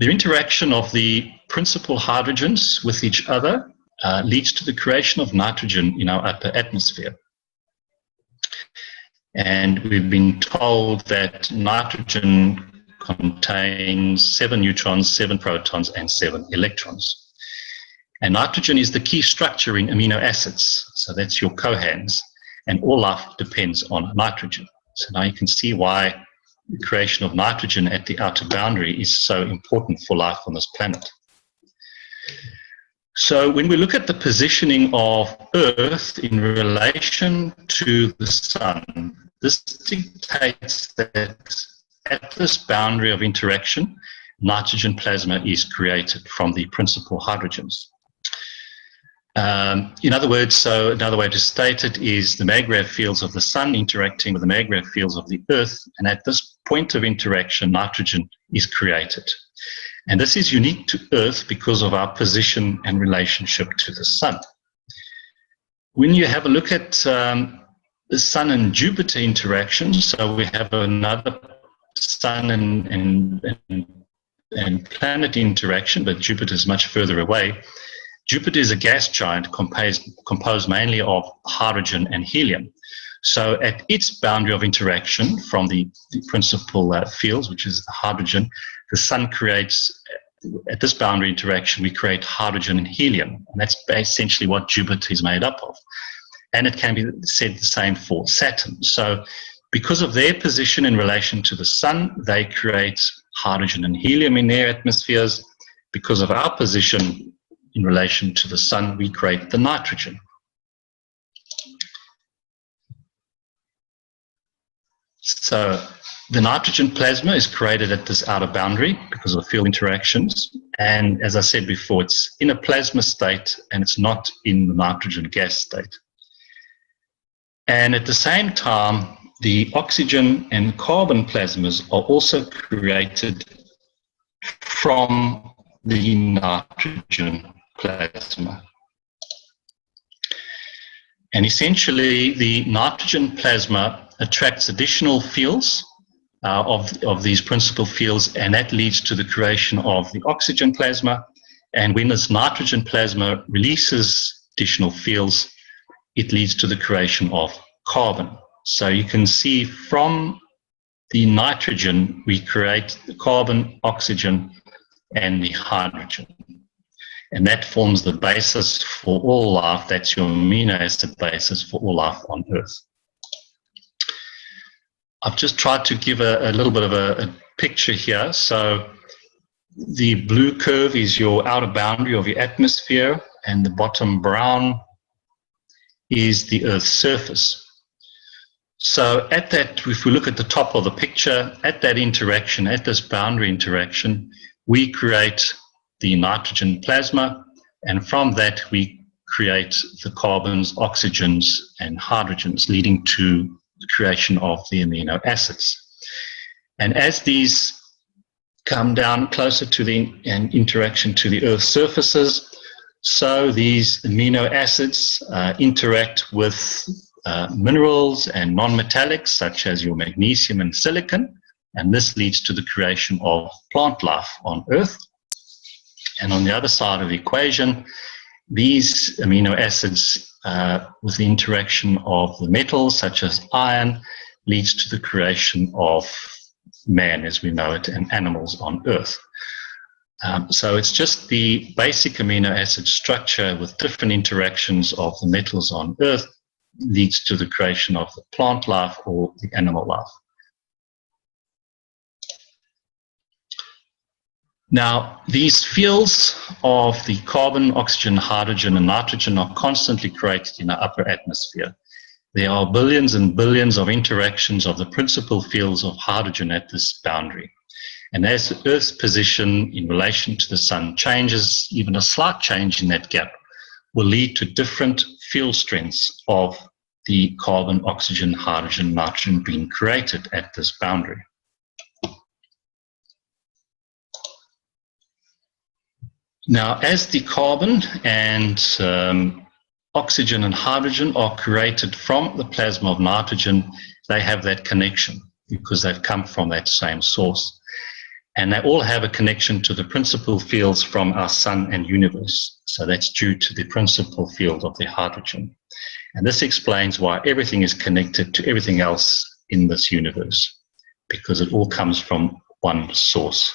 The interaction of the principal hydrogens with each other leads to the creation of nitrogen in our upper atmosphere. And we've been told that nitrogen contains 7 neutrons, 7 protons, and 7 electrons. And nitrogen is the key structure in amino acids. So that's your cohans. And all life depends on nitrogen. So now you can see why the creation of nitrogen at the outer boundary is so important for life on this planet. So when we look at the positioning of Earth in relation to the Sun, this dictates that at this boundary of interaction, nitrogen plasma is created from the principal hydrogens. In other words, so another way to state it is the MaGrav fields of the Sun interacting with the MaGrav fields of the Earth, and at this point of interaction, nitrogen is created. And this is unique to Earth because of our position and relationship to the Sun. When you have a look at the Sun and Jupiter interaction, so we have another Sun and planet interaction, but Jupiter is much further away. Jupiter is a gas giant composed mainly of hydrogen and helium. So at its boundary of interaction from the principal fields, which is the hydrogen, the Sun creates, at this boundary interaction, we create hydrogen and helium. And that's essentially what Jupiter is made up of. And it can be said the same for Saturn. So because of their position in relation to the Sun, they create hydrogen and helium in their atmospheres. Because of our position in relation to the Sun, we create the nitrogen. So the nitrogen plasma is created at this outer boundary because of the field interactions. And as I said before, it's in a plasma state and it's not in the nitrogen gas state. And at the same time, the oxygen and carbon plasmas are also created from the nitrogen plasma. And essentially, the nitrogen plasma attracts additional fields of these principal fields, and that leads to the creation of the oxygen plasma. And when this nitrogen plasma releases additional fields, it leads to the creation of carbon. So you can see from the nitrogen, we create the carbon, oxygen, and the hydrogen. And that forms the basis for all life. That's your amino acid basis for all life on Earth. I've just tried to give a little bit of a picture here. So the blue curve is your outer boundary of your atmosphere, and the bottom brown is the Earth's surface. So at that, if we look at the top of the picture, at that interaction, at this boundary interaction, we create the nitrogen plasma, and from that we create the carbons, oxygens, and hydrogens, leading to the creation of the amino acids. And as these come down closer to the interaction to the Earth's surfaces, so these amino acids interact with minerals and non-metallics such as your magnesium and silicon, and this leads to the creation of plant life on Earth. And on the other side of the equation, these amino acids with the interaction of the metals such as iron leads to the creation of man as we know it and animals on Earth. So it's just the basic amino acid structure with different interactions of the metals on Earth leads to the creation of the plant life or the animal life. Now, these fields of the carbon, oxygen, hydrogen, and nitrogen are constantly created in our upper atmosphere. There are billions and billions of interactions of the principal fields of hydrogen at this boundary. And as the Earth's position in relation to the Sun changes, even a slight change in that gap will lead to different field strengths of the carbon, oxygen, hydrogen, nitrogen being created at this boundary. Now, as the carbon and oxygen and hydrogen are created from the plasma of nitrogen, they have that connection because they've come from that same source. And they all have a connection to the principal fields from our sun and universe. So that's due to the principal field of the hydrogen. And this explains why everything is connected to everything else in this universe, because it all comes from one source.